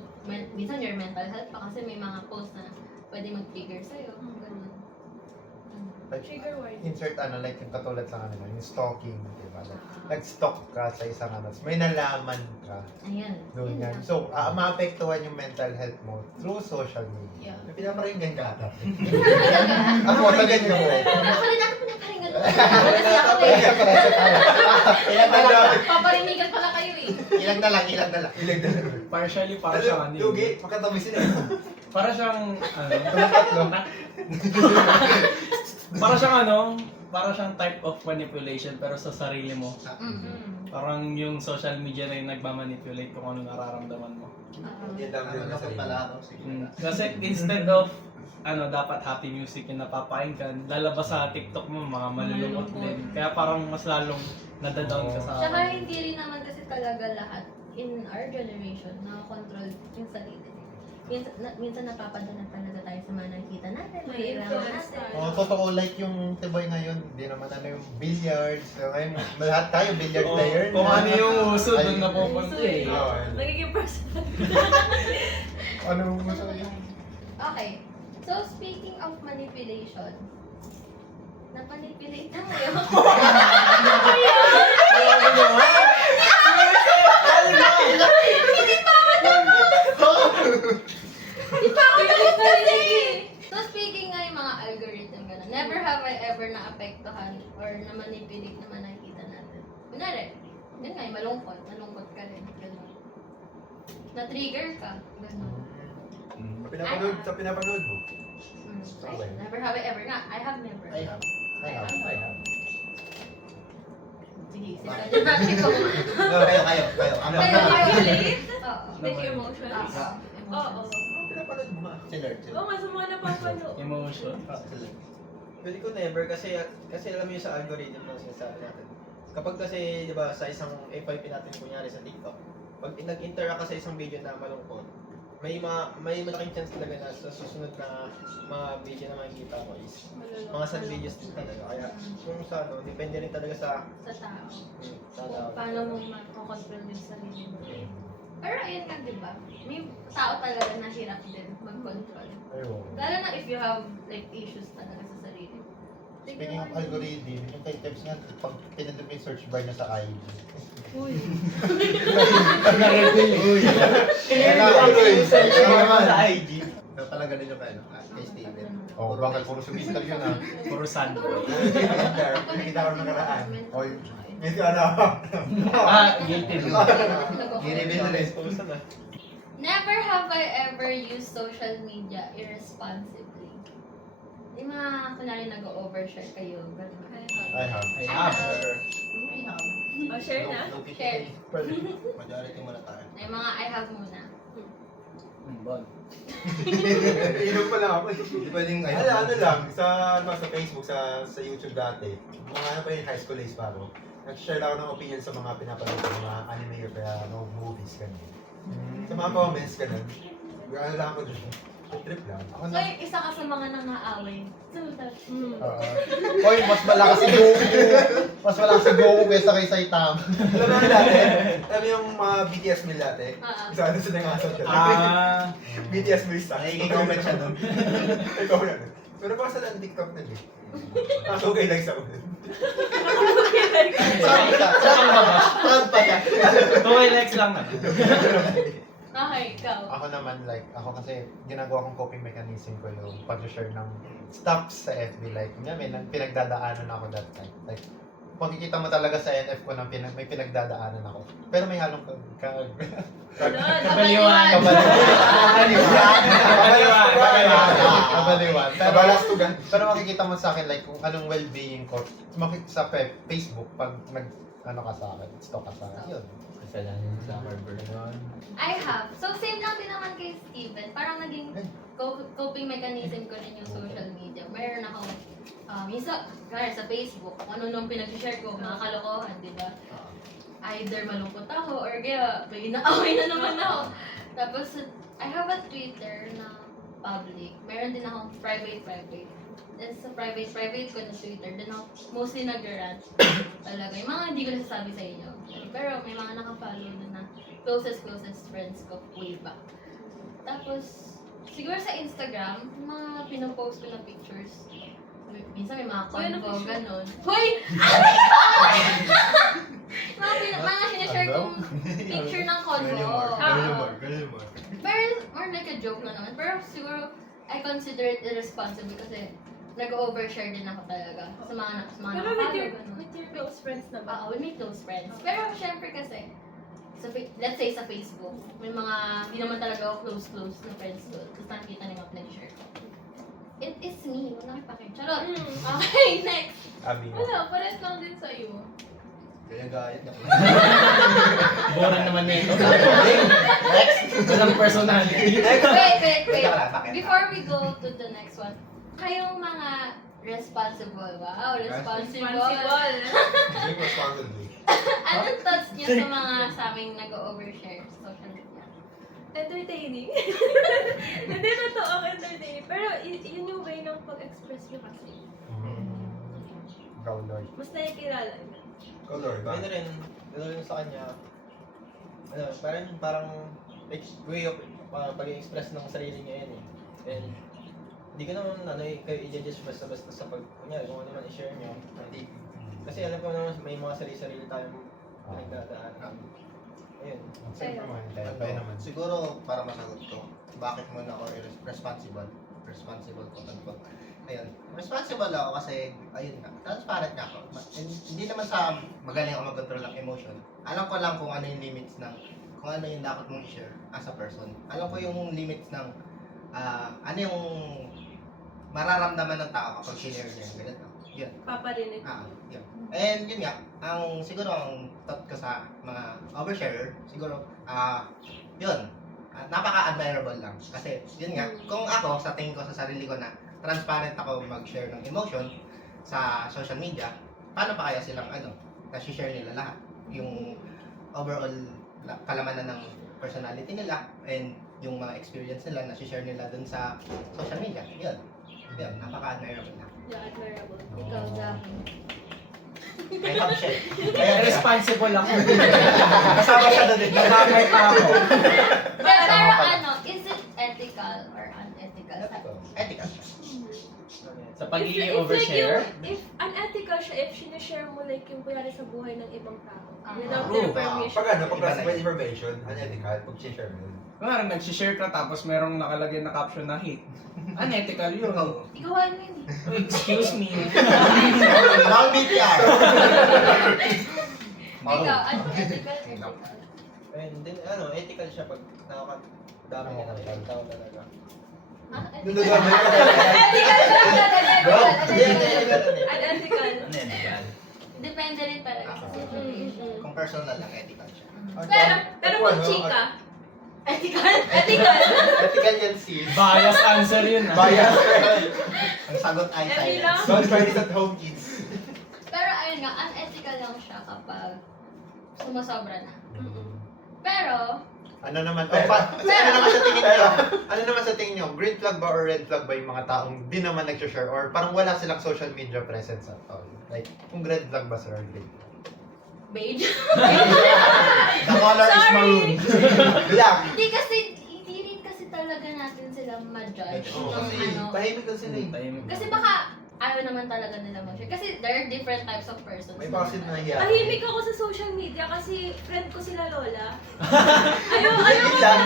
minsan your mental health pa kasi may mga posts na pwede mag-trigger sa'yo. Ganun. Like, Trigger word. insert like yung katulad sa kanila, yung stalking, diba? Like, nag-stalk ka sa isang may nalaman ka. Ayan. Doon Yun yan. lang. So, maapektuhan yung mental health mo through social media. Yeah. May pinaparinggan ka ata. Ako, talagang mo. Ako rin ako pinaparingan mo. Kasi ako eh. Ilang na lang. Paparinigan pala kayo eh. Ilang na lang. Ilag na lang. Partially, para siyang ano yun. Lugi, makatabisin eh. Para siyang, Tatlo. para siyang type of manipulation pero sa sarili mo. Parang yung social media na yung nagmamanipulate kung ano nararamdaman mo. Yan lang yun Ano sa ko sarili. pala ako. Sige. Kasi instead of dapat happy music yung napapakinggan, lalabas sa TikTok mo mga malulungkot din. Kaya parang mas lalong nadadown ka sa... Tsaka hindi rin naman kasi talaga lahat in our generation na-control yung sarili. Minsan napapadala talaga tayo sa mga nakikita natin, May may influence natin. tayo. Totoo, like yung Tiboy ngayon, hindi naman yung billiards. So, ngayon, lahat tayo billiard Oo, player. kung ano yung uso, Ay, doon napupunta eh. Oo, Nagiging personal. Ano mo sa iyo? Okay. So, speaking of manipulation, napanipulate na ngayon. So, speaking nga yung mga algorithm, gano'n, never have I ever na-apektuhan or na-manipulate naman nakikita natin. Kunwari, yun nga, malungkot ka rin, gano'n. Na-trigger ka, gano'n. Sa pinapanood mo? Right? Never have I ever nga. I have never. I have. Sige, sila yung practical. Kayo. Ano? Kayo relate? Oo. Like emotions? Oo. Pinapanood mo nga. Siller. Oo nga, sa mga napapanood. Emotion. Pwede ko never kasi alam mo yung sa algorithm ng sinasabi natin. Kapag kasi, di ba, sa isang FYP natin kunyari sa TikTok, pag nag-interact ka sa isang video na malungkot, may malaking chance talaga na sa susunod na mga video na makikita mo is mga sad videos din talaga. Kaya kung sa ano, depende rin talaga sa Sa tao. sa Kung tao. paano mo makokontrol yung sarili mo. Pero ayun nga, di ba? May tao talaga na hirap din mag-control. Ayun. Lalo na if you have like issues talaga sa sarili mo. Speaking of algorithm, yung kay Tips nga, pag pinindot mo yung search bar niya sa IG. Uy. Sa IG. So, talaga din yung ano, kay Steven. Oh, bakit puro sumister yun ah? Puro sandboy. Nakita ko nakaraan. Oy, Medyo ano. Guilty rin. I-reveal na rin. Never have I ever used social media irresponsibly. Yung mga kunwari nag-overshare kayo, gano'n. I have. I have. Oh, share na? Share. Majority muna tayo. Yung mga I have muna. Bon. Inom pa lang ako. Hindi pwedeng Ano lang, sa Facebook, sa YouTube dati, mga ano pa yun, high school days pa ako, nag-share lang ako ng opinion sa mga pinapanood ko, mga anime or kaya movies, ganyan. Sa mga comments, ganun. Ano lang ako dun. Trip lang. So, yung isa ka sa mga nangaaway. So, that, Oy, mas malakas si Goku. Mas malakas si Goku kaysa kay Saitama. Alam mo dati, alam mo yung mga BTS meal dati? Isa doon sa nangasot ka. BTS meal sa. Nakikicomment siya doon. Ikaw yan. Pero baka sa lang TikTok na eh. Kaso okay lang sa ako. Proud pa siya. Okay, Lex lang na. okay, ikaw. Ako naman, like, ako kasi ginagawa kong coping mechanism ko yung pag-share ng stuff sa FB. Like, may pinagdadaanan ako that time. Like, makikita mo talaga sa NF ko na may pinagdadaanan ako. Pero may halong Kabaliwan. kabaliwan. Kabalastugan. Pero makikita mo sa akin, like, kung anong well-being ko. Sa Facebook, pag ano ka sa akin, stalk ka sa akin. Yun. Kasalanan sa Harvard. I have. So, same lang din naman kay Steven. Parang naging coping mechanism ko rin yung social media. Meron akong, kaya sa Facebook, kung ano nung pinag-share ko, mga kalokohan, di ba? Either malungkot ako, or kaya may inaaway na naman ako. Tapos, I have a Twitter na public. Meron din akong private. Then sa private ko na Twitter, then ako mostly nag-rant talaga. Yung mga hindi ko nasasabi sa inyo. Pero may mga nakafollow na closest friends ko way back. Tapos, siguro sa Instagram, mga pinopost ko na pictures. Minsan may mga convo, ganun. Hoy! Mga sinashare kong picture ng convo. Pero more like a joke na naman. Pero siguro, I consider it irresponsible kasi nag-overshare din ako talaga sa mga Pero nakafollow. with your close friends na ba? With my close friends. Pero syempre kasi, let's say sa Facebook, may mga hindi naman talaga ako close na friends ko. Tapos nakikita niyo mga pinag-share ko. It is me. Wala nakipakit. Charot. Okay, next. Abi. Wala, pares lang din sa'yo. Kaya gayat na. Boring naman nito. Next. Walang personality. Wait. Bakit? Before we go to the next one, kayong mga responsible. Wow, responsible. Drink responsibly. Anong thoughts niyo sa mga sa aming nag-overshare sa social media? Entertaining. Hindi, totoo ako entertaining. Pero yun yung way ng pag-express nyo kasi. Ikaw, Lord. Mas nakikilala nyo. Color ba? Ano rin sa kanya, ano, parang like, way of pag-i-express ng sarili niya yan eh. And hindi ko naman kayo i-judge basta-basta sa kunyari, kung ano man i-share nyo. Hindi. Kasi alam ko naman may mga sarili-sarili tayong pinagdadaan. Ayun. Siyempre man, tayo naman. Siguro, para masagot ko, bakit muna ako responsible ko tanong. Ayun, responsible ako kasi, ayun nga, transparent nga ako. Hindi naman sa magaling ako mag-control ng emotion. Alam ko lang kung ano yung limits ng, kung ano yung dapat mong i-share as a person. Alam ko yung limits ng, ano yung mararamdaman ng tao kapag share niya yung ganito. Yun. Paparinig. Yun. And yun nga, siguro ang thought ko sa mga oversharer, siguro, yun, napaka-admirable lang. Kasi, yun nga, kung ako, sa tingin ko sa sarili ko na transparent ako mag-share ng emotion sa social media, paano pa kaya silang, nasi-share nila lahat? Yung overall kalamanan ng personality nila and yung mga experience nila, nasi-share nila dun sa social media. Yun. Yun, napaka-admirable lang. Yeah, admirable. Ikaw, Zaki. I have share. Kaya responsible ako. Kasama siya doon din. Nakakay pa ako. Pero is it ethical or unethical? Ethical siya. Sa If pagiging like overshare, if unethical siya, if sinishare mo like yung kunyari sa buhay ng ibang tao, without True. their permission. Pag classified information, unethical, pag share mo yun. parang nag-share ka tapos merong nakalagay na caption na hate. Unethical yun. Ikaw ano yun eh. Excuse me. Long BPR. Ikaw, ano ethical? Ethical. And then, ethical siya pag nakakadami ka na ibang tao talaga. Ah, Nunodamay ka ethical ba? Ethical. Unethical. Ano yan, yan? Depende rin talaga sa situation. Kung personal lang, ethical siya. Pero kung chika, Ethical? ethical. Ethical yan si. Bias answer yun. Bias. Ang sagot ay Every silence. lang. Don't try this at home, kids. Pero ayun nga, unethical lang siya kapag sumasobra na. Pero, Ano naman, ano naman sa tingin nyo? Ano naman sa tingin nyo? Green flag ba or red flag ba yung mga taong di naman nag-share or parang wala silang social media presence at all? Like, kung red flag ba sir or green flag? beige. The color is maroon. Black! Hindi rin kasi talaga natin sila ma-judge. Oo, Ng ano. tahimik lang sila eh. Kasi baka, ayaw naman talaga nila mag-share. Kasi there are different types of persons. May bakit na hiya. Tahimik ako sa social media kasi friend ko sila Lola. Ayaw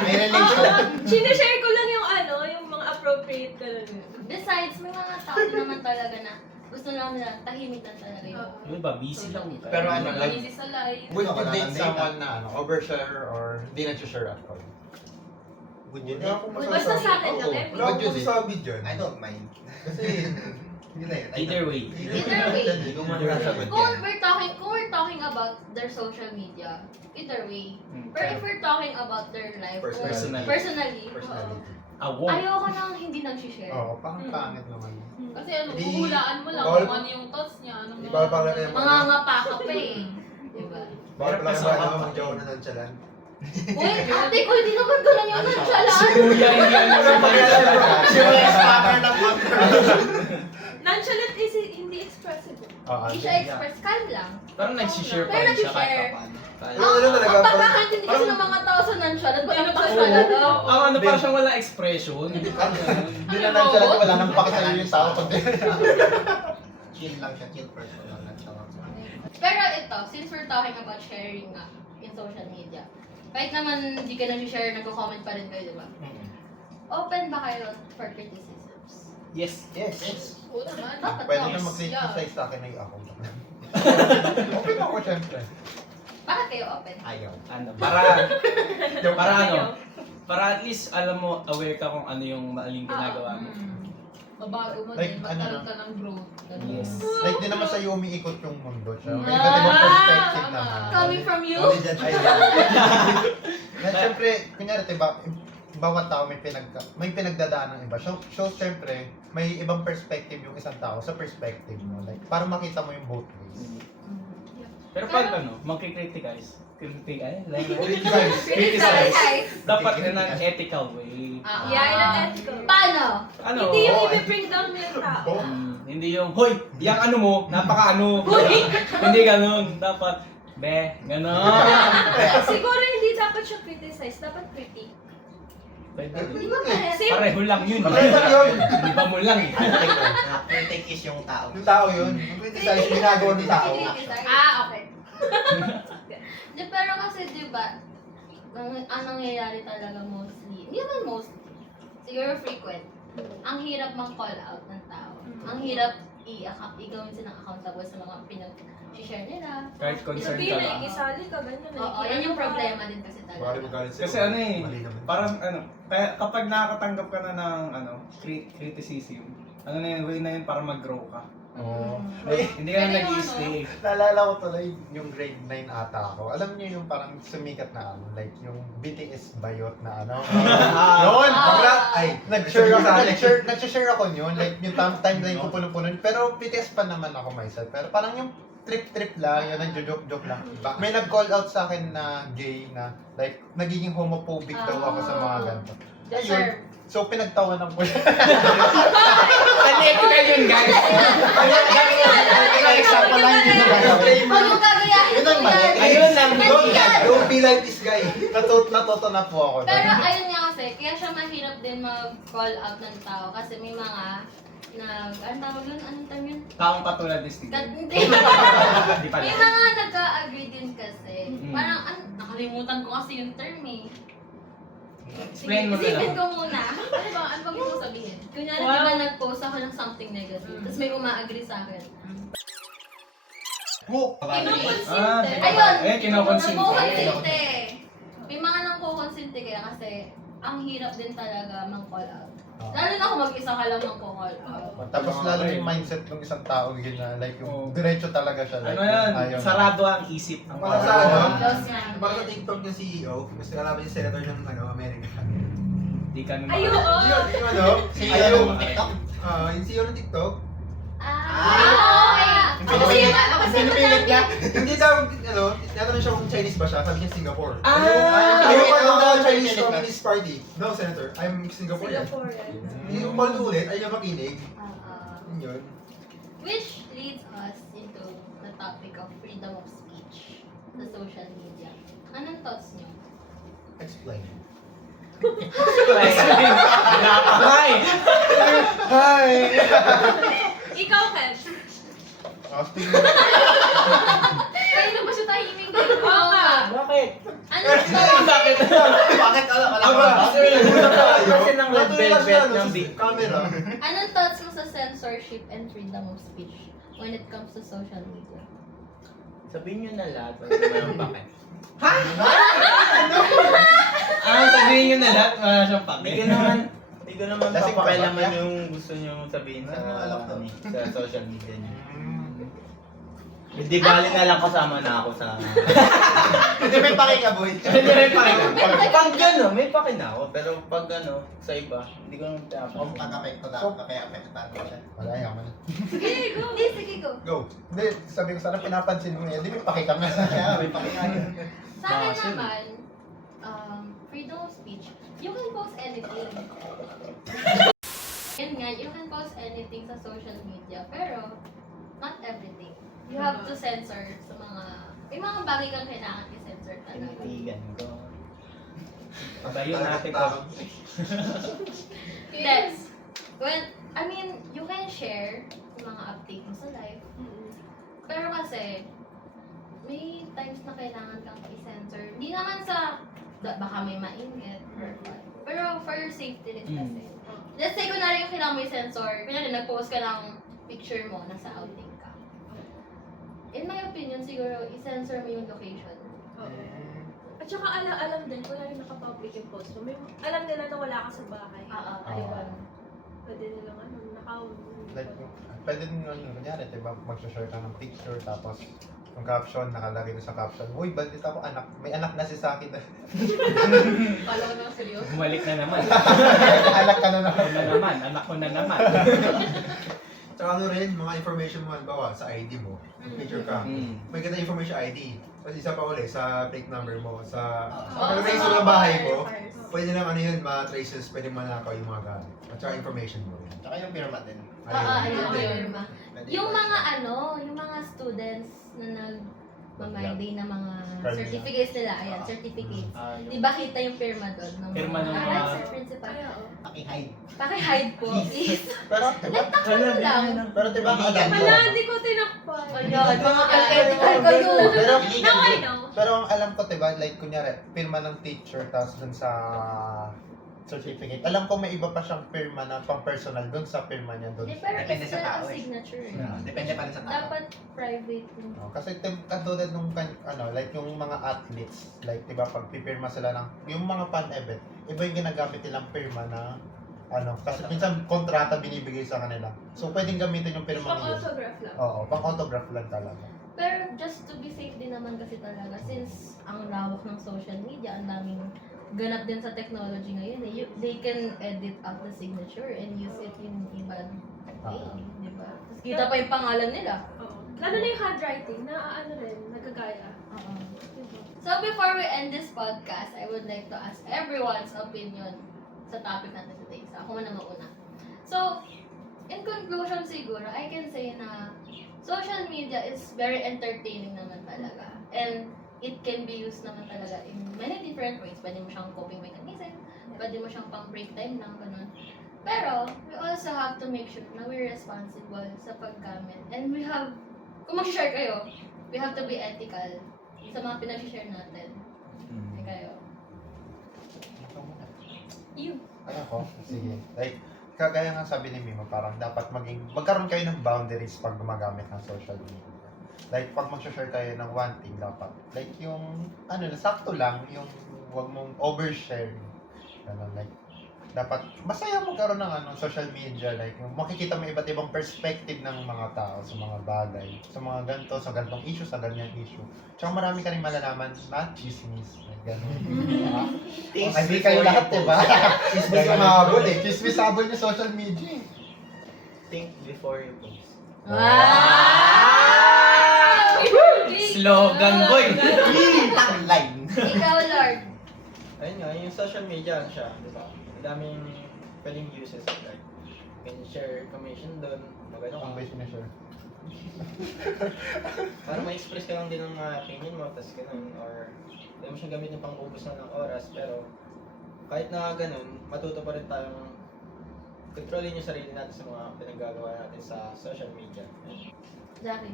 May relation. sinishare ko lang yung yung mga appropriate ka lang. Besides, may mga tao din naman talaga na gusto lang nila tahimik na talaga yun. Yung iba, busy lang. Pero ano, like, Busy sa life. would you Wala date nang someone na overshare or di nag-share at all? Would you Wala date? akong Basta sa akin lang, Wala akong masasabi dyan. I don't mind. Kasi, Yun na yun. Either way. Either way. Hindi ko masasagot Kung yan. we're talking about their social media, either way. Hmm. Pero if we're talking about their life, Personally. personally, personality. Awo. ayoko nang hindi nag-share. Oo, parang pangit naman. Kasi Di- huhulaan mo lang bawal- kung ano yung thoughts niya, anong Di ba parang Mga ngapa ka pa eh. Diba? Bawal pala Pero naman mag jowa na nonchalant. Uy, ate ko, hindi naman ganun yung nonchalant. Kuya, hindi ano sa Siya yung explorer ng Nonchalant is hindi expressive. Hindi siya express, calm lang. Parang nag-share pa Pero rin siya kahit nag-share. pa paano. Ano talaga, Ang pagkakaintindi kasi ng mga tao sa nonchalant, baka nagpas talaga. Ang ano parang siyang wala expression. Hindi na nang wala nang pakita yung tao kundi. Chill lang siya, chill person lang. Pero ito, since we're talking about sharing nga in social media, kahit naman hindi ka nag-share, nagko-comment pa rin kayo, di ba? Open ba kayo for criticisms? Yes. Yes. Oo naman. Dapat Pwede no. na mag-criticize sa akin na yung account. Okay ako syempre. Bakit kayo open? Ayaw. Ano, para ano, para at least alam mo, aware ka kung ano yung maling ginagawa mo. Mabago mo Like, din, ano magkaroon na? ka ng growth. Yes. Like, di naman sa'yo umiikot yung mundo siya. May Ah, iba't ibang perspective tama. naman. Coming from you? Only judge I Na syempre, kunyari, diba, bawat tao may pinagdadaan ng iba. So, syempre, may ibang perspective yung isang tao sa perspective mo. Like, para makita mo yung both ways. Pero pag ano, magkikriticize, Criticize. Criticize. dapat in an ethical way. Yeah, in an ethical. Paano? Ano? Hindi yung i-bring down mo yung tao. Hindi yung, hoy, yung ano mo, napaka ano. Hindi ganun. Dapat, be, ganun. Siguro hindi dapat siya criticize, dapat critique. Pwede. Di ba pares? Pareho lang yun. Pareho lang yun. Iba mo lang eh. Critic is yung tao. Yung tao yun. Yung criticize, yung ginagawa ng tao. Okay. Di, pero kasi di ba, ang nangyayari talaga mostly, hindi naman mostly, siguro frequent, ang hirap mang-call out ng tao. Ang hirap i-gawin silang accountable sa mga pinag-share nila. Kahit concern Sabihin ka na, lang. isali ka, ganyan. Oo, yan yung problema din kasi Baka talaga. magalit sa'yo. Kasi ano eh, Mali naman. parang ano, kaya kapag nakakatanggap ka na ng criticism, ano na yun, way na yun para mag-grow ka. Oo. Hindi ka na nag-i-stay. Naalala ko tuloy yung grade 9 ata ako. Alam niyo yung parang sumikat na ano, like yung BTS Bayot na ano. Yun! Nag-share ako, nag-share ako yun. Like yung timeline ko puno-puno. Pero BTS pa naman ako myself. Pero parang yung trip-trip lang, yun, nag-joke lang. May nag-call out sa akin na gay na like nagiging homophobic daw ako sa mga ganito. Deserve. So pinagtawanan ko siya. Unethical yun, guys. Example lang yun. Huwag mong gagayahin Yun ang mo mali. yan. Ayun lang. Don't be like this guy. Natuto na po ako. Pero ayun nga kasi, kaya siya mahirap din mag-call out ng tao kasi may mga anong tawag yun? Anong term yun? Taong katulad ni Steve. Hindi. Hindi pala. May mga nagka-agree din kasi. Mm. Parang, nakalimutan ko kasi yung term eh. Explain mo na Isipin lang. ko muna. Ano ba? Ano bang gusto sabihin? Kunyari, di ba nag-post ako ng something negative, tapos may uma-agree sa akin. Kinukonsinte. Ayun! Eh, kinukonsinte. Nakukonsinte. May mga nang kukonsinte kaya kasi ang hirap din talaga mang-call out. Lalo na kung mag-isa ka lang mang-call out. Tapos lalo yung mindset ng isang tao yun na like yung diretso talaga siya. Like, Ano yan? ayaw na. Sarado ang isip. Ang Para sa Oo. ano, Close mind. para sa TikTok ng CEO, mas kalaban yung senator ng Amerika. Hindi ka naman. Ay, oo. Yung ano, Yung TikTok? yung CEO ng TikTok, Pinipilit niya. hindi daw, tinatanong siya kung Chinese ba siya, sabi niya Singapore. Ah! Yung Yung Chinese Chinese Communist Party. No, Senator, I'm Singaporean. Singaporean. Yung call ulit, ay niya makinig. Yun. Which leads us into the topic of freedom of speech sa social media. Anong thoughts niyo? Explain. Hi! Hi! Ikaw, Ken. Kayo na ba siya tahimik din? Oo nga. Bakit? Anong thoughts? Bakit? Bakit? Wala Aba, Kasi ng red velvet ng big. camera. Anong thoughts mo sa censorship and freedom of speech when it comes to social media? Sabihin nyo na lahat, wala naman ang pake. Sabihin nyo na lahat, wala siyang Hindi ko naman Lasing ka ba? papakilaman yung gusto nyo sabihin sa, Alak to. sa social media nyo. Hindi bali na lang kasama na ako sa... Hindi may pake ka, boy. Hindi rin pa rin. Pag gano, may pake na ako. Pero pag ano, sa iba, hindi ko naman Kung pinapakita. pag-apekto na, kaya apektado siya. Wala, yaman. Sige, go! Hindi, sige, go. Go. Hindi, sabi ko sana pinapansin mo yan. Hindi may pake ka nga. Kaya may pakinggan. Sa akin naman, freedom of speech, you can post anything. Yan nga, you can post anything sa social media, pero not everything. You have to censor sa may mga bagay kang kailangan i-censor talaga. Tinitigan ko. Bayo natin ko. Yes. You can share yung mga update mo sa life, pero kasi, may times na kailangan kang i-censor. Hindi naman sa, baka may mainggit, or what. Pero for your safety rin kasi. Let's say, kunwari yung kailangan mo i-censor, kunwari nag-post ka ng picture mo, nasa outing ka. In my opinion, siguro, i-censor mo yung location. At saka alam din, kung yung naka-public yung post mo, alam nila na wala ka sa bahay. Ayun. Pwede nilang Like, pwede din ano, kunyari, diba, mag-share ka ng picture, tapos yung caption, nakalagay doon sa caption, uy, bandit ako, anak, may anak na si Saki. Kala ko na seryoso. Bumalik na naman. Anak ka na naman. Ako na naman, anak ko na naman. Tsaka ano rin, mga information mo, halimbawa, sa ID mo, picture ka, may ganda information ID. Tapos isa pa ulit, sa plate number mo, sa pag-trace mo ng bahay mo, pwede lang ano yun, ma-traces, pwede manakaw yung mga gamit. At saka information mo rin. Tsaka yung pirma din. Ayun. Pwede Yung i-watch mga yun. yung mga students na ma-day na mga Card certificates nila. Ayan, certificates. Yung- Di ba kita yung pirma doon? Pirma ng mga- Alright, sir principal. Ay, oo. Paki-hide. Paki-hide po, please. Pero, diba? Ano lang? Pero diba, alam mo, Wala, hindi ko tinakpan. Ayan, mga unethical kayo. pero, Now I know. pero ang alam ko, diba, like, kunyari, pirma ng teacher, tapos dun sa certificate. Alam ko may iba pa siyang pirma na pang-personal dun sa pirma niya dun. Hindi, pero Depende it's sa still tao a eh. signature. Depende pa rin sa tao. Dapat private. No, kasi katulad nung like yung mga athletes, like 'di ba pag pipirma sila ng yung mga fan event, iba yung ginagamit nilang pirma na kasi minsan kontrata binibigay sa kanila. So pwedeng gamitin yung pirma nila. Pang-autograph lang. Oo, pang autograph lang talaga. Pero just to be safe din naman kasi talaga, since ang lawak ng social media, ang daming ganap din sa technology ngayon eh. They can edit out the signature and use it in ibang way, di ba? Tapos kita pa yung pangalan nila. Oo. Lalo na yung handwriting, na ano rin, nagagaya. Oo. So before we end this podcast, I would like to ask everyone's opinion sa topic natin today. So ako muna mauna. So, in conclusion siguro, I can say na social media is very entertaining naman talaga. And it can be used naman talaga in many different ways. Pwede mo siyang coping mechanism, pwede mo siyang pang break time lang, ganun. Pero, we also have to make sure na we're responsible sa paggamit. And we have, kung mag-share kayo, we have to be ethical sa mga pinag-share natin. Okay kayo. You. Ako? Sige. Like, kagaya nga sabi ni Mimo, parang dapat magkaroon kayo ng boundaries pag gumagamit ng social media. Like, pag mag-share kayo ng one thing, dapat, like, yung, sakto lang, yung huwag mong overshare. Ganun, like, dapat, masaya magkaroon ng social media, like, yung makikita mo iba't ibang perspective ng mga tao sa mga bagay, sa mga ganito, sa ganitong issue, sa ganyang issue. Tsaka marami ka rin malalaman na chismis, like, gano'n. Ay, hindi kayo lahat, diba? Chismis ang mahabol eh. Chismis habol yung social media eh. Think before you post. Slogan, boy! Tagline. Ikaw, Lord. Ayun nga, yung social media siya, di ba? Daming pwedeng uses. Like, you can share information doon, magano Ang ka. base na sure. Para ma-express ka lang din ng opinion mo, tas ganun. Or, hindi mo siyang gamitin pang ubos na ng oras, pero kahit na ganun, matuto pa rin tayong kontrolin yung sarili natin sa mga pinaggagawa natin sa social media. Jackie.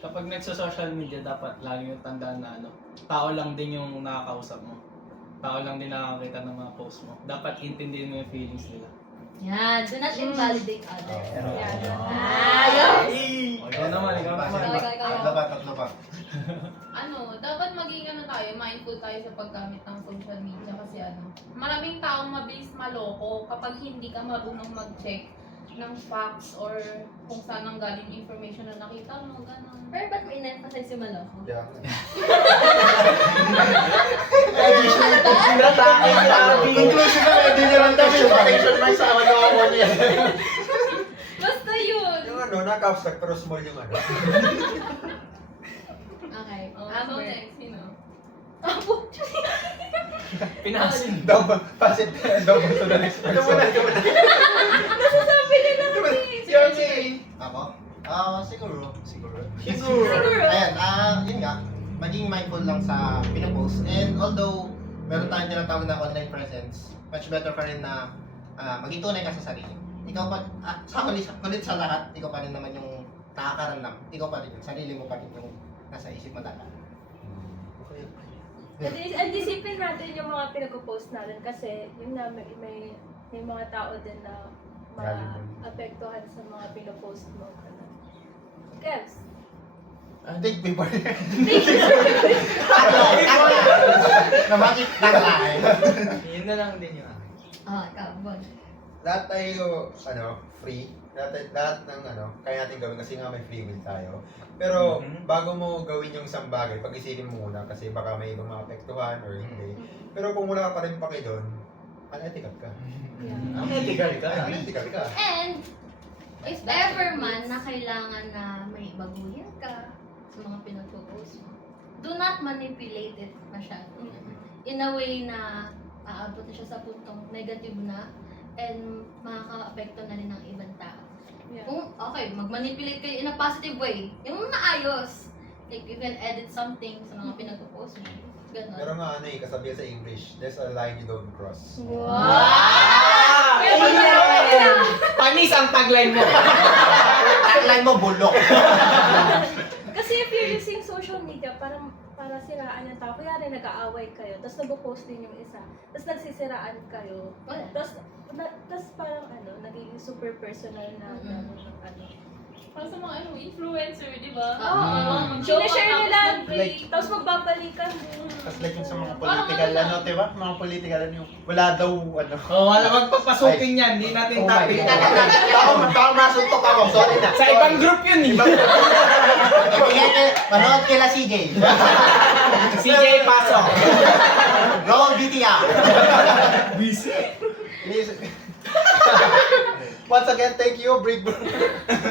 Kapag nagsa-social media, dapat lagi yung tandaan na tao lang din yung nakakausap mo. Tao lang din nakakita ng mga post mo. Dapat intindihin mo yung feelings nila. Yan, do not invalidate others. Yan. Ikaw naman. Ikaw. Tatlo pa. Dapat maging tayo, mindful tayo sa paggamit ng social media kasi maraming taong mabilis maloko kapag hindi ka marunong mag-check ng facts or kung saan ang galing yung information na nakita mo, gano'n. Pero ba't may in-emphasize yung maloko? Yeah. Pinatake, grabe! Conclusion na hindi nyo lang kami. Vacation may sa ako niya. Basta yun! Yung naka-abstract pero small yung Okay. Amo next, sino? Pinasin. Double to the next person. Nasasabi nila Ako? Siguro. Siguro. Ayan, yun nga, maging mindful lang sa pinopost. And although, meron tayong tinatawag na online presence, much better pa rin na maging tunay ka sa sarili. Ikaw pa, kulit sa lahat, ikaw pa rin naman yung nakakaramdam. Ikaw pa rin yung sarili mo pa rin yung nasa isip mo talaga. Anticipate natin yung mga pinag-post natin kasi yung may mga tao din na ma-apektuhan sa mga pinopost mo. Kevs? Think before. Tagline. Yun na lang din yun. Ikaw, Bon. Lahat tayo, free. Lahat ng kaya natin gawin kasi nga may free will tayo. Pero bago mo gawin yung isang bagay, pag-isipin mo muna kasi baka may ibang maapektuhan or hindi. Pero kung wala ka pa rin pake doon, unethical ka. Unethical ka. And, if ever man na kailangan na may baguhin ka sa mga pinag-post mo, do not manipulate it masyado. In a way na aabot na siya sa puntong negative na and makaka-apekto na rin ng ibang tao. Yeah. Kung, okay, mag-manipulate kayo in a positive way. Yung maayos. Like, you can edit something sa mga pinag-post mo. Ganon. Pero nga ano eh, kasabihan sa English, there's a line you don't cross. Ah! Panis ang tagline mo. Tagline mo, bulok. Kasi if you're using social media, parang para siraan yung tao. Kaya rin nag-aaway kayo, tapos nag-post din yung isa, tapos nagsisiraan kayo. Tapos parang nagiging super personal na Para sa mga influencer, di ba? Oo. Show Sinashare pa, nila, tapos mag-break. tapos magbabalikan. Tapos like yung sa mga political, diba? Mga political, wala daw, Oh, wala magpapasukin yan, hindi natin topic. Baka masuntok ako, sorry na. Sa ibang group yun eh. Manood kila CJ. CJ Pasok. Roll BTR. Once again, thank you, Big Bro.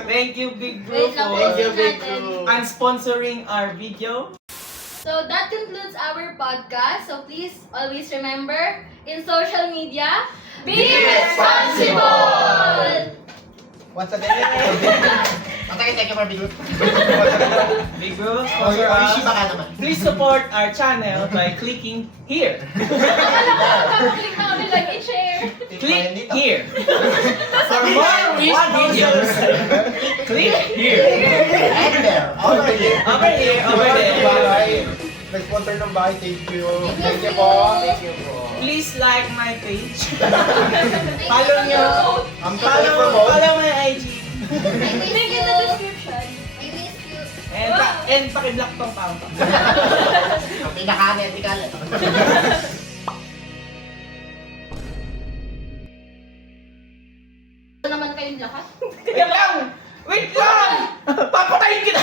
Thank you, Big Bro, Wait lang, for pause natin. sponsoring our video. So that concludes our podcast. So please always remember, in social media, be responsible! Once again, Thank you for video. Big Bro, sponsor us. Oishi baka naman. Please support our channel by clicking here. Click na kami like and share. Click here. For more videos, click here. And there. Over here. Over here, over there. Nag-sponsor ng bahay, thank you. Thank you po. Please like my page. Follow nyo. I'm Follow my IG. Link in the description. And paki-block tong account. Ang pinaka-ethical. naman kayong lahat. Wait lang! Wait lang! Papatayin kita!